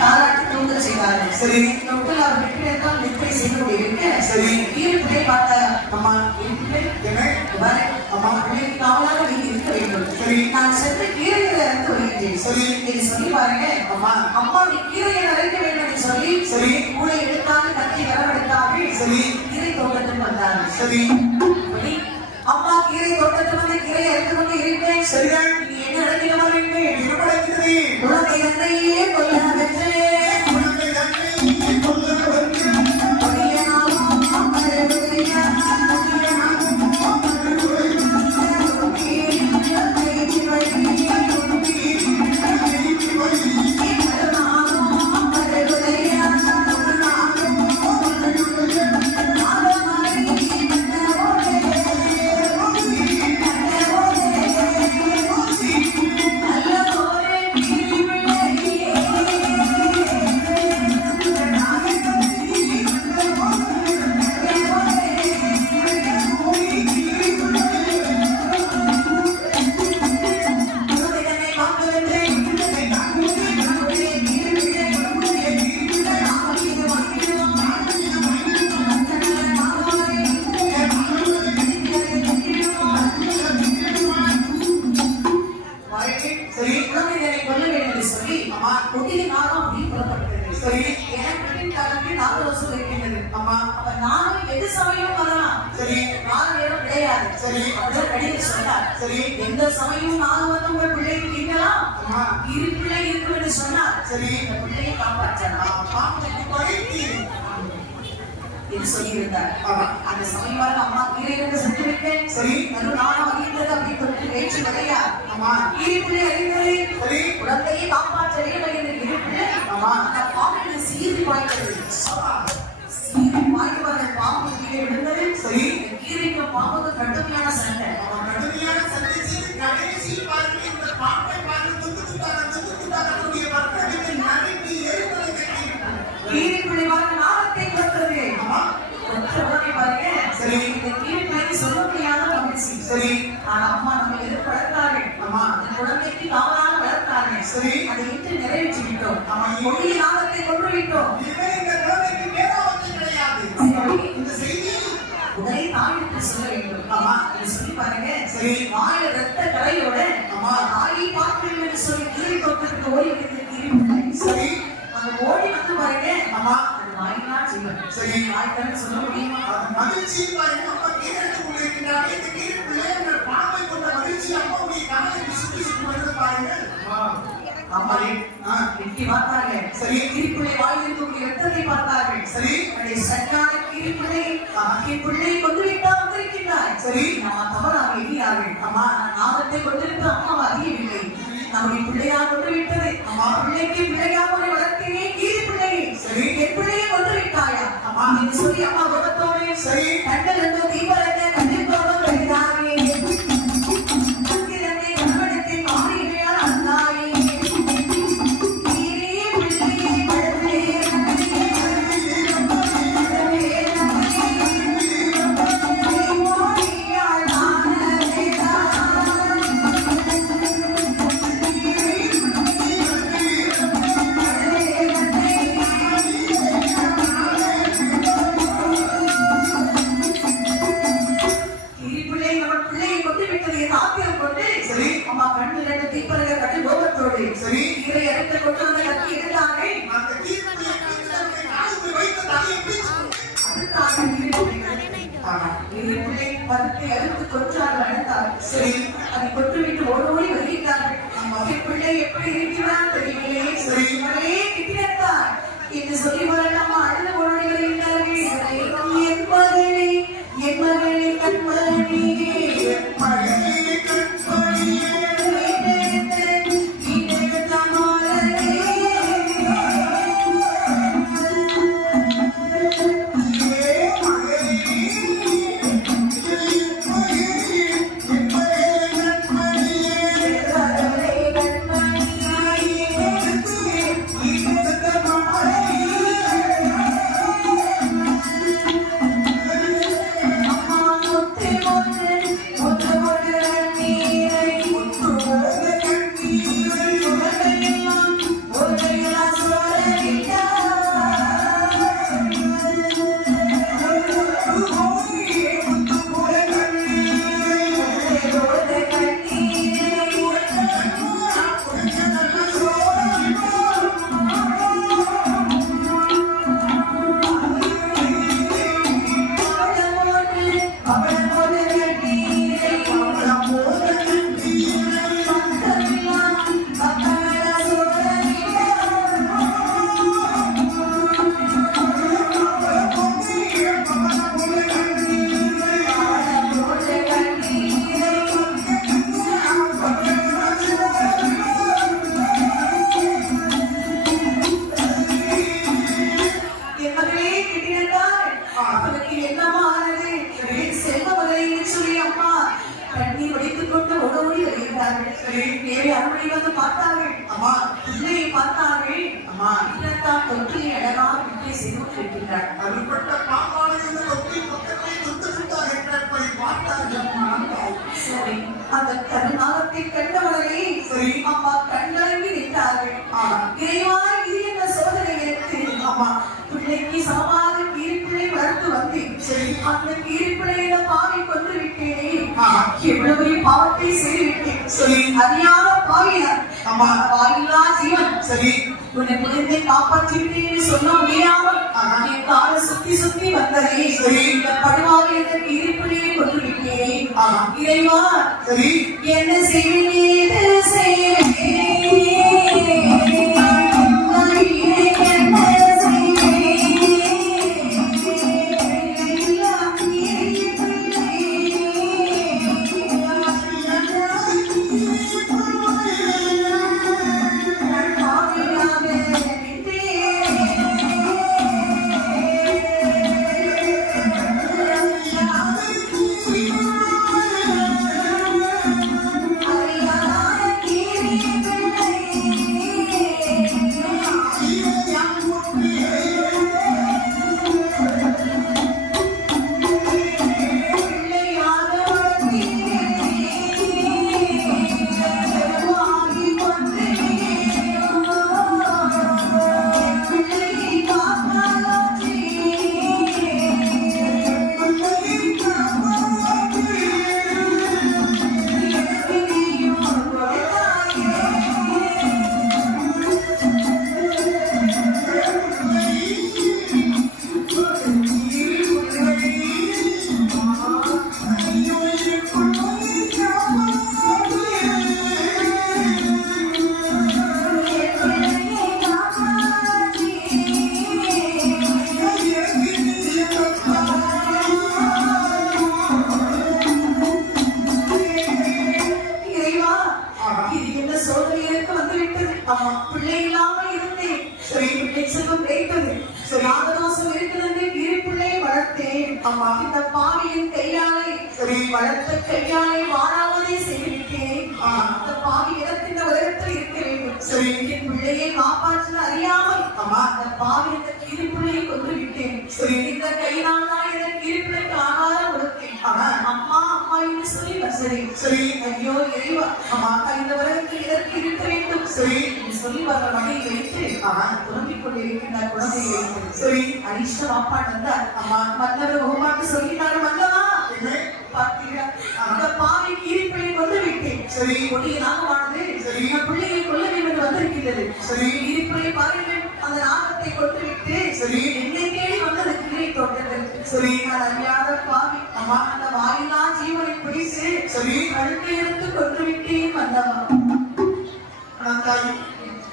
தாராட்டி தூங்க செய்வார்கள். சரி. தொட்டில் அவர் பெற்றிருந்தால் நித்திரை செய்து கொண்டிருக்க சரி. ஈரப்பிள்ளை பார்த்தார். அம்மா அம்மா பிள்ளைக்கு காவலாக நீ இருக்க வேண்டும். சரி. நான் சென்று கீரைகளை அறுத்து வருகின்றேன். சரி. நீங்க சொல்லி பாருங்க. அம்மா அம்மா நீ கீரையை அரைக்க வேண்டும் என்று சொல்லி சரி. மூளை எடுத்தாலும் கத்தி வரவெடுத்தார்கள். சரி. கீரை தோட்டத்துக்கு வந்தார்கள். சரி. அம்மா கீரை தோட்டத்துக்கு வந்து கீரையை அறுத்து கொண்டு இருப்பேன். சரிதான். நீ என்ன நடக்கிறமா இருப்பேன்? இருப்படைக்கிறது. குழந்தை தந்தையே கொல்ல வென்றே எந்த சமயம் நான் வந்து உங்கள் பிள்ளைக்கு நீங்களாம் இரு பிள்ளை இருக்கும் என்று சொன்னார். சரி, இந்த பிள்ளையை காப்பாற்றலாம் என்று சொல்லியிருந்தார். அந்த சமயம் அம்மா கீரையிலிருந்து சென்று விட்டேன். சரி, நானும் அறிந்தது அப்படின்னு சொல்லிட்டு வேற்றி வரையா அம்மா இரு பிள்ளை அறிந்தது. சரி, குழந்தையை காப்பாற்ற வேண்டும் என்று இரு பிள்ளை அந்த பாம்பு சீறி பாய்கிறது. சீறி பாய்வதன் பாம்பு கீழே விழுந்தது. சரி, கீரைக்கு பாம்புக்கு கடுமையான சண்டை. கடைசி பாருங்க இந்த பாம்பை பாருங்க துண்டுக்குத்தாரக்கூடிய மக்களுக்கு நடுங்கி எரிமலை கட்டி கீரைப்பிள்ளைவாக நாகத்தை கொடுத்தது. உடனே பாருங்க. சரி, இந்த கீரைப்பிள்ளைக்கு சொல்ல முடியாத மகிழ்ச்சி. சரி, ஆனா அம்மா நம்ம எதிர்பார்த்தார்கள். அம்மா அந்த குழந்தைக்கு நாவலாக வளர்த்தார்கள். சரி, அதை இன்று நிறைவேற்றி விட்டோம். கொடிய நாகத்தை கொண்டு விட்டோம். இந்த குழந்தைக்கு வேதாவத்தை கிடையாது. இந்த செய்தி உடனே தாயிற்கு சொல்ல வேண்டும். அம்மா இதை சொல்லி பாருங்க. சரி, வாயில ரத்த கரையோட அம்மா தாயை பார்க்கணும் என்று சொல்லி கீரை தோட்டத்துக்கு ஓடி வந்து கீரை. சரி, அந்த ஓடி வந்து பாருங்க. அம்மா அது வாயினா ஜீவன். சரி, வாய்க்கன்னு சொல்ல முடியுமா? மகிழ்ச்சி பாருங்க. அம்மா கீரை கொண்டிருக்கிறார். இந்த கீரை பிள்ளைய பாம்பை கொண்ட மகிழ்ச்சி அம்மாவுடைய கணக்கு சுற்றி சுற்றி வருது பாருங்க. அம்மா எட்டி பார்த்தாங்க. சரி, கீரிப்பிள்ளை வாயில் இருக்கக்கூடிய ரத்தத்தை பார்த்தார்கள். சரி, அதை சட்டான கீரிப்பிள்ளை பிள்ளை கொண்டு விட்டா வந்திருக்கிறார். சரி, நம்ம தவறாக எண்ணினார்கள். அம்மா நாகத்தை கொண்டிருக்க அம்மா அறியவில்லை. நம்முடைய பிள்ளையா கொண்டு விட்டது. அம்மா பிள்ளைக்கு பிள்ளையாக வளர்த்தே கீரி பிள்ளை. சரி, என் பிள்ளையை கொண்டு விட்டாயா அம்மா என்று சொல்லி அம்மா குணத்தோடு சரி கண்கள் இருந்து தீபாவளி கண்டிப்பாக கிடைத்தாரே. சரி, அதை கொண்டு விட்டு ஓடோடி வருகிறார்கள். பிள்ளை எப்படி இருக்கிறார் தெரியவில்லை. சரி, கிட்டிருந்தார் என்று சொல்லி நம்ம அழுது ஓடோடி வருகிறார்கள். என் மகளே, என் மகளே, கண்மணி, என் மகளே, கண்மணி, தொட்டியை அழகாக விட்டு செய்து கொண்டிருக்கின்றார். அதுபட்ட பாம்பானது இந்த தொட்டி பக்கத்தை சுத்தமாக கிடப்பதை பார்த்தார்கள் அம்மா. சரி, அந்த கருணாகத்தை கண்டவர்களே சரி அம்மா கண்கலங்கி நின்றார்கள். இறைவா, இது என்ன சோதனை எனக்கு? அம்மா பிள்ளைக்கு சமமாக கீரிப்பிள்ளை வளர்த்து வந்தேன். சரி அந்த கீரிப்பிள்ளையில பாவி கொண்டு விட்டேனே, ஆமா. எவ்வளவு பெரிய பாவத்தை செய்துவிட்டேன். சரி அறியாத பாவியார், அம்மா. வாயில்லா ஜீவன், சரி உன்னை குழந்தை காப்பாற்றி விட்டேன் சொல்ல முடியாமல் என் கால சுத்தி சுத்தி வந்ததே. சரி. இந்த படுவாவை இந்த கீரிப்பிள்ளையை கொண்டு விட்டேனே. ஆமா. இறைவா, சரி என்ன செய்வேன், ஏது செய்வேன், பிள்ளை இல்லாமல் இருந்தேன். சரி. பிள்ளை செல்வம் கிடைத்தது. சரி. நாகதோஷம் இருக்கிறது, கீரிப்பிள்ளை வளர்த்தேன். அம்மா. இந்த பாவியின் கையாலை, சரி. வளர்த்த கையாலை வாழாமலே செய்துவிட்டேன். ஆ. இந்த பாவி இடத்தின் உலகத்தில் இருக்க வேண்டும். சரி. என் பிள்ளையை காப்பாற்ற அறியாமல் அம்மா. அந்த பாவி இந்த கீரிப்பிள்ளையை கொண்டு விட்டேன். சரி. இந்த கையினால் தான் இந்த கீரிப்பிள்ளைக்கு ஆகாரம் கொடுத்தேன். ஆமா. அம்மா அம்மா என்று சொல்லி வசதி. சரி ஐயோ இறைவா, அம்மா. இந்த உலகத்தில் இதற்கு இருக்க வேண்டும். சரி. என்று சொல்லி வர மடியில் வைத்து ஆமா. புலம்பிக் கொண்டிருக்கின்ற குழந்தையை வைத்து. சரி அனிஷ்ட அப்பா வந்தார். அம்மா. மன்னவர் ஹோமாக்கு சொல்லினாரு, மன்னவா என்ன பார்த்தீங்களா, அந்த பாவி கீரிப்பிள்ளை கொண்டு விட்டேன். சரி கொடிய நாகமானது சரி. இந்த பிள்ளையை கொல்ல வேண்டும் என்று வந்திருக்கிறது. சரி. கீரிப்பிள்ளை பாருங்கள், அந்த நாகத்தை கொண்டு விட்டு சரி. என்னை தேடி வந்தது கிளை தோட்டத்திற்கு. சரி. நான் அறியாத பாவி அம்மா. அந்த வாயிலா ஜீவனை பிடித்து சரி. கழுத்தை எடுத்து கொண்டு விட்டேன். மன்னவா, தாய்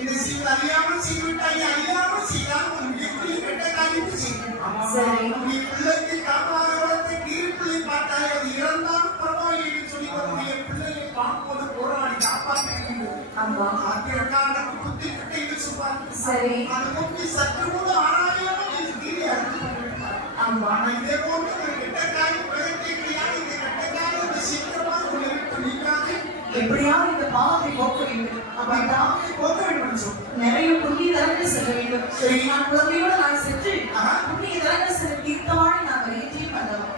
இந்த சீல் அறியாமல் செய்துவிட்டாய், அறியாமல் செய்தால் ஒரு மிகப்பெரிய கெட்ட காரியத்தை செய்யும். சரி. உன்னுடைய பிள்ளைக்கு காப்பாக வளர்த்த கீழ்ப்பிள்ளை பார்த்தாய், அது இறந்தாலும் பரவாயில்லை என்று சொல்லி உன்னுடைய பிள்ளையை பார்ப்போது போராடி காப்பாற்ற வேண்டும். அம்மா. அதற்கான புத்தி கிட்ட என்று சொல்வார். சரி. அது முக்கிய சற்று கூட ஆராயாமல் இது கீழே அறுத்து கொண்டிருந்தார். அம்மா. ஆனால் இதே போன்று ஒரு கெட்ட காரியம் உலகத்தை கிடையாது. இந்த கெட்ட காரியம் சீக்கிரமாக உன்னை விட்டு நீங்காது. எப்படியாவது இந்த பாவத்தை போக்க வேண்டும். அப்படின்னா போக வேண்டும் என்று சொல். நிறைய புண்ணிய தரங்கள் செல்ல வேண்டும். சரி. நான் குழந்தையோடு நான் சென்று ஆஹா. புண்ணிய தரங்கள் செல்ல தீர்த்தவாடி நான் வெளியே பண்ணலாம்.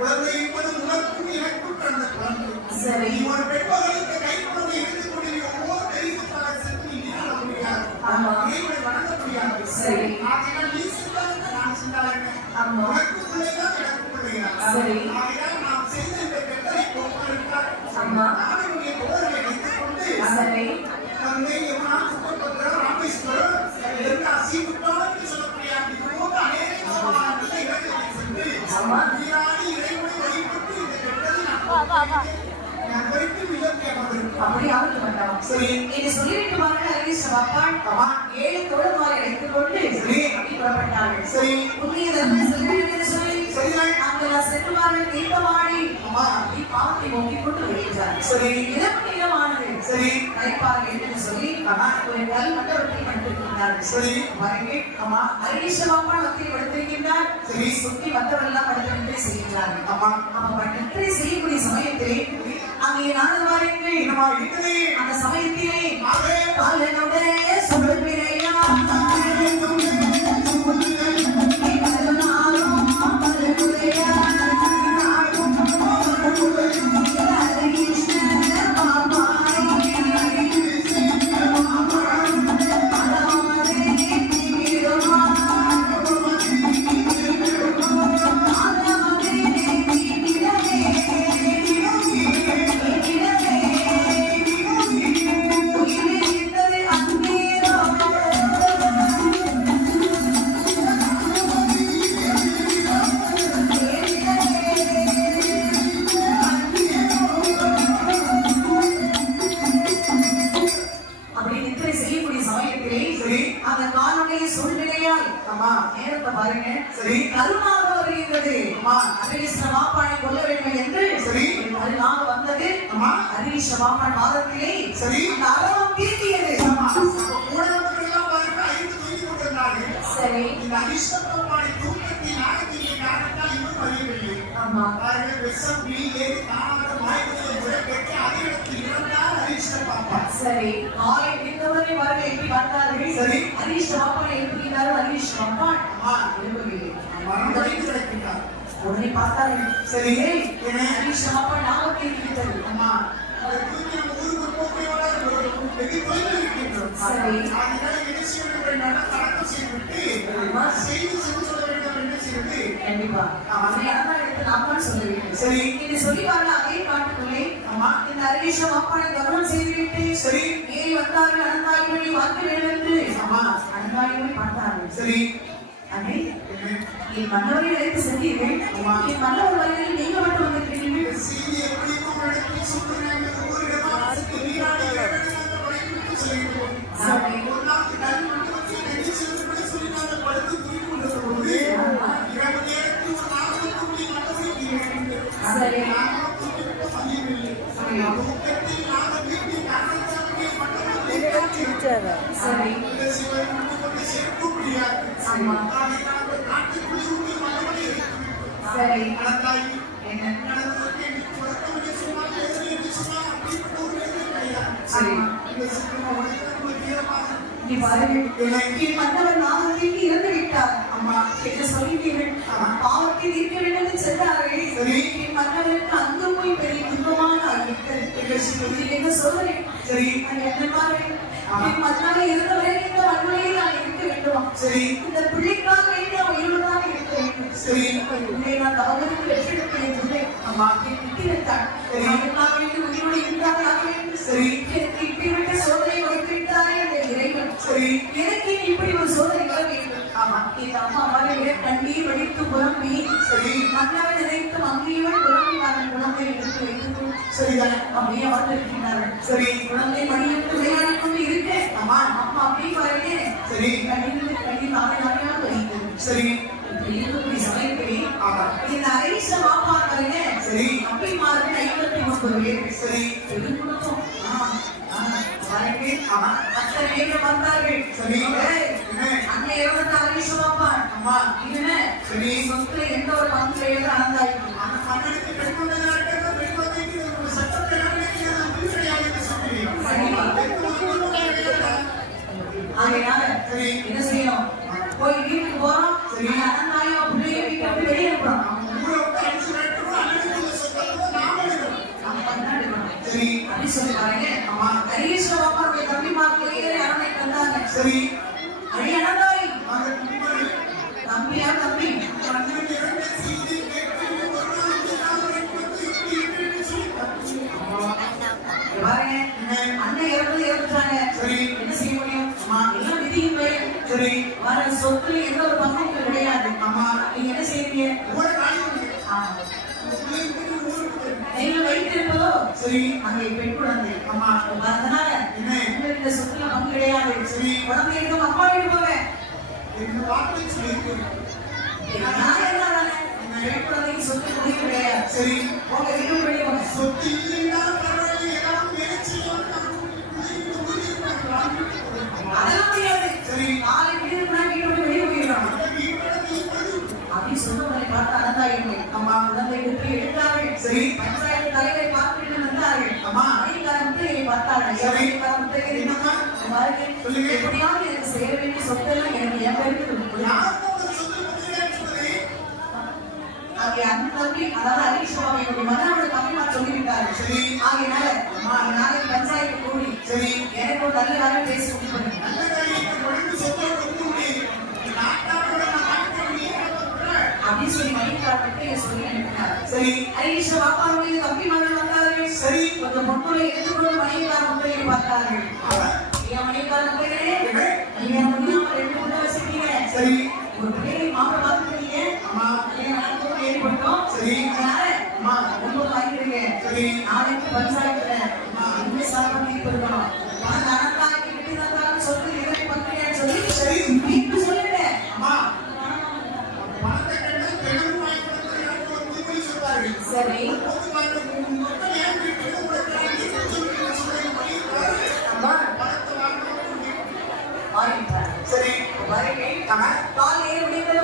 குழந்தை என்பது உனக்கும் எனக்கும் பிறந்த குழந்தை. சரி. நீ ஒரு பெண்மகளுக்கு கை குழந்தை இருந்து கொண்டிருக்கிற ஒவ்வொரு தெய்வத்தாக சென்று நீ நீராட முடியாது. ஆமா. இறைவனை வணங்க முடியாது. சரி. ஆகையால் நீ சென்றால் நான் சென்றால் ஆமா. உனக்கு பிள்ளைதான் எனக்கு பிள்ளைதான். சரி. ஆகையால் நாம் செய்த இந்த கெட்டதை போக்குவதற்காக ஆமா. நான் என்னுடைய தோழரை வைத்துக் கொண்டு சரி. தந்தை எவனா சுத்தப்படுத்துகிறார் ராமேஸ்வரர் இதற்கு அசீவிட்டால் என்று சொல்லக்கூடிய இது போன்ற அநேகமான நல்ல இடங்களை சென்று ஆமா. நீராடி இறைவனை வழிபட்டு இந்த கெட்டதை நான் வைத்து விலக்கி அமர்ந்திருக்கிறேன். அப்படியாவது வேண்டாம். சரி. இதை சொல்லிவிட்டு வாருங்கள். அரிசி அப்பாள் ஆமா. 7 தோழமாரை அழைத்துக் கொண்டு சரி. அப்படி புறப்பட்டார்கள். சரி. புண்ணிய தரங்கள் செல்ல வேண்டும் என்று சொல்லி சரிதான். நாங்கள் செல்வார்கள் தீர்த்தவாடி ஆமா. அப்படி பாவத்தை நோக்கிக் கொண்டு வருகிறார். சரி. இதற்கு இடமானது சரி. கலைப்பார்கள் என்று சொல்லி ஒரு கல் மண்டபத்தை கண்டிருக்கிறார்கள். சரி. பாருங்கள். ஆமா. அரிசவாப்பாள் மத்தியில் படுத்திருக்கின்றார். சரி. சுற்றி வந்தவரெல்லாம் படுத்து செய்கிறார்கள். ஆமா. அவன் நின்று செய்யக்கூடிய சமயத்திலே அங்கே நாடு வாருங்கள். என்னமா இருக்குது? அந்த சமயத்திலே ஆகவே பாலனுடைய சொல்பிரையா சரி அந்த காலநிலை சூழ்நிலையால் ஆமா நேரத்தை பாருங்க சரி கருணாக வருகின்றது ஆமா ஹரிகிருஷ்ண மாப்பானை கொல்ல வேண்டும் என்று சரி கருணாக வந்தது ஆமா ஹரிகிருஷ்ண மாப்பான் பாதத்திலே சரி அந்த அறவம் தீர்த்தியது ஆமா கூட வந்தவர்களெல்லாம் பாருங்க 5 தூக்கி கொண்டிருந்தார்கள் சரி இந்த அரிஷ்டபாணி தூக்கத்தின் ஆழத்திலே காரணத்தால் இன்னும் அறியவில்லை ஆமா பாருங்க விஷம் நீ ஏறி தானாக மாய்வதை விட கேட்டு அதே இடத்தில் இருந்தால் அரிஷ்டபாப்பா சரி காலை விழுந்தவரை பாருங்க எப்படி பார்த்தார்கள் சரி ஹரிகிருஷ்ண மாப்பானை எழுப்புகிறார்கள் ஹரிகிருஷ்ண மாப்பான் எழுப்பவில்லை மரணமடைந்து கிடக்கிறார் உடனே பார்த்தார்கள் சரி ஹரிகிருஷ்ண மாப்பான் நாமத்தை இருக்கிறது அம்மா அதை தூக்கி நம்ம ஊருக்கு போக்கையோட வெகு தொலைவில் இருக்கின்றோம் சரி அதனால என்ன செய்ய வேண்டும் அடக்கம் செய்துவிட்டு செய்தி சென்று சொல்ல வேண்டும் என்ன செய்வது கண்டிப்பா அவனை அதான் எடுத்து அம்மான்னு சொல்லுவீங்க சரி இது சொல்லி பாருங்க அதே பாட்டுக்குள்ளே அம்மா இந்த ஹரிகிருஷ்ண மாப்பானை கவனம் செய்துவிட்டு சரி ஏறி வந்தார்கள் அனந்தாயிமணி வாக்கு வேண்டும் என்று அம்மா அனந்தாயிமணி பார்த்தார்கள் சரி அண்ணே என் மன்னவரை அழைத்து சென்றீர்கள் என் மன்னவர் வரையில் நீங்க மட்டும் வந்திருக்கிறீர்கள் செய்தி எப்படி உங்களுக்கு சொல்றேன் ஒரு இடமாக்கு நீராடி வேண்டாம் படித்து சொல்லிடுவோம் ஒரு நாள் கல்வி மட்டும் வச்சு நெஞ்சு சென்று சொல்லி நாங்கள் படுத்து தூக்கி கொண்டிருக்கிறோம் இரவு நேரத்தில் ஒரு 4 மணி மண்டபத்தில் சரி நாங்கள் தூக்கிவிட்டு சமயமில்லை தூக்கத்தில் நாங்கள் வீட்டில் காரணத்தாலே மண்டபத்தில் சரி இந்த சிவன் கொண்டு சேர்க்க முடியாது நாங்கள் நாட்டுக்குள்ளே ஊட்டி மண்டபத்தில் இருக்கிறோம் சரி நடந்தாய் என்ன நடந்ததற்கு எனக்கு உறக்கமில்லை சொன்னால் எதிரே சொன்னால் அப்படிப்பட்ட ஒரு வேலை கிடையாது சரி இந்த சிக்கன உடைக்க வீரமாக நீ பாருங்கள் என் மன்னவர் நாகத்திற்கு இறந்து விட்டார் அம்மா என்று சொல்லிட்டீர்கள் பாவத்தை தீர்க்க வேண்டும் என்று சென்றார்கள் சரி என் மன்னவருக்கு அங்கு போய் பெரிய துன்பமான ஆகிவிட்டது என்ன சொல்றேன் சரி என்ன பாருங்கள் என் மன்னவர் இருந்தவரை இந்த வன்முறையில் நான் இருக்க வேண்டுமா சரி இந்த பிள்ளைக்காக வேண்டி நான் உயிரோடாக இருக்க வேண்டும் சரி உன்னை நான் அவருக்கு வெற்றிடத்திலே இல்லை அம்மா என் விட்டிருத்தான் அவனுக்காக வேண்டி உயிரோடு இருந்தால் ஆக வேண்டும் சரி எனக்கு இப்படிப்பட்ட சோதனை வைத்திருந்தாரே அந்த இறைவன் சரி எனக்கு இப்படி ஒரு சோதனை வர வேண்டும் ஆமா இந்த அம்மா மகளை கண்ணீர் வடித்து புலம்பி சரி மன்னரை நினைத்து மங்கையோடு புலம்பி நான் குழந்தை எடுத்து வைத்து சரிதான் அப்படியே அவர்கள் இருக்கின்றார்கள் சரி குழந்தை மடியிட்டு விளையாடி கொண்டு இருக்க அம்மா அம்மா அப்படி பாருங்க சரி கண்ணீர் நாளை நாளையாக வருகிறது சரி இப்படி இருக்கக்கூடிய சமயத்திலே ஆமா இந்த அரிச மாப்பா பாருங்க சரி அப்படி மாறுங்க 59 பேர் சரி பெருங்குடும்பம் பாருங்க ஆமா அத்தனை பேர் வந்தார்கள் சரி அங்கே இருந்த அரிச மாப்பா அம்மா இதுன்னு சரி சொத்துல எந்த ஒரு பங்குலையும் அனந்தாயிருக்கு அந்த மன்னனுக்கு பெண்ணுள்ளதா இருக்கிறது பெண்ணுள்ளதைக்கு ஒரு சட்டத்தை நடக்கிறது உயிரிழையாக அதனால சரி என்ன செய்யணும் போய் வீட்டுக்கு போறோம் சரி. அனந்தாயம் பிள்ளைய வீட்டை விட்டு வெளியே அனுப்புறோம் ஊரை விட்டு அடிச்சு விட்டுறோம் அண்ணனுக்கு சொத்தை நாம எடுக்கணும் நம்ம பண்ணாடி பண்ணணும். சரி அப்படி சொல்லி பாருங்க ஆமா ஹரிகிருஷ்ண பாப்பாவுடைய தம்பி மார்க்கே அரணைக்கு வந்தாங்க சரி அடி அனந்தாய் அந்த கும்பல் தம்பியா தம்பி அண்ணன் இறந்த செய்தி கேட்டு ஒரு நாளைக்கு நான் வந்து இப்படி இருக்குன்னு சொல்லி இங்க பாருங்க அண்ணன் இறந்துட்டாங்க சரி என்ன செய்ய முடியும் எல்லாம் விதியின் பெயர் சரி வர சொத்துல எந்த ஒரு பங்கும் கிடையாது ஆமா நீங்க என்ன செய்வீங்க ஊரை காலி பண்ணுங்க ஆமா. பிள்ளைங்களுக்கு ஊருக்கு நீங்கள் வைத்திருப்பதோ சரி அங்கே பெண் குழந்தை ஆமா அதனால என்ன உங்களுக்கு இந்த சொத்துல பங்கு கிடையாது சரி குழந்தை இருக்கும் அப்பா வீடு போங்க இந்த வார்த்தை சொல்லியிருக்கேன் நான் என்ன பெண் குழந்தைக்கு சொத்து முடிவு கிடையாது சரி உங்க வீடு வெளியே போங்க சொத்து இல்லைன்னா பரவாயில்லை ஏதாவது வேலை செய்யணும் அதெல்லாம் முடியாது சரி நாளை வீடு வீடு விட்டு வெளியே போயிடலாம் அப்படின்னு சொன்னவங்களை பார்த்து அனந்தாயில்லை அம்மா குழந்தை எடுத்து எடுத்தார்கள் சரி பஞ்சாயத்து தலைவரை பார்த்துட்டு வந்தார்கள் அம்மா அடிக்காரத்தை பார்த்தார்கள் சரி. அடிக்காரத்தை என்னமா சொல்லுங்க. எப்படியாவது எனக்கு செய்ய வேண்டிய சொத்தெல்லாம் எனக்கு என் பேருக்கு யாருக்கும் ஒரு சொத்து பத்திரிகை என்பதை ஆகிய அந்த தம்பி அதாவது ஹரிகிருஷ்ணாவை மன்னோட தம்பிமா சொல்லிவிட்டார்கள் சரி ஆகையினால நாளைக்கு பஞ்சாயத்து கூடி சரி எனக்கு ஒரு நல்ல காரியம் பேசி முடிப்பது நல்ல காரியத்தை கொண்டு சொத்தை கொண்டு முடியும் நாட்டாரோட நாட்டை நீ அப்படின்னு சொல்லி மணிக்காரனுக்கு சொல்லி அனுப்பினார் சரி ஹரிகிருஷ்ண பாப்பாவுடைய தம்பி மகன் வந்தார்கள் சரி கொஞ்சம் பொண்ணுரை எடுத்துக்கொண்டு மணிக்கார முறையை பார்த்தார்கள் ஏன் மணிக்கார முறையே நீங்க முடியாம 2 பொண்ணு வச்சிருக்கீங்க சரி ஒரு பிள்ளையை மாப்பிள்ளை பார்த்துருக்கீங்க அம்மா ஏற்பட்டோம் சரி அதனால அம்மா ரொம்ப வாங்கிடுங்க சரி நாளைக்கு பஞ்சாயத்துல என்ன சாதனை இருக்கணும் அந்த அனந்தாய்க்கு கிட்டி தந்தாலும் சொல்லி 20 பத்திரிகை சரி. மீண்டும் சொல்லுங்க. அம்மா, பணத்தை கண்டால் கிணறு வாங்கி கொடுக்கிறார்கள் ஒரு உறுதிமொழி சொல்வார்கள். சரி. அப்போது பாருங்க, உன் மக்கள் ஏன் வீட்டில் கொடுக்கிறார்கள்? நீ சொல்லுகிற சொல்லை மொழிகிறார்கள். அம்மா, பணத்தை வாங்கணும். ஆயிட்டார். சரி. பாருங்க, ஆமா. கால் ஏறு முடிந்தது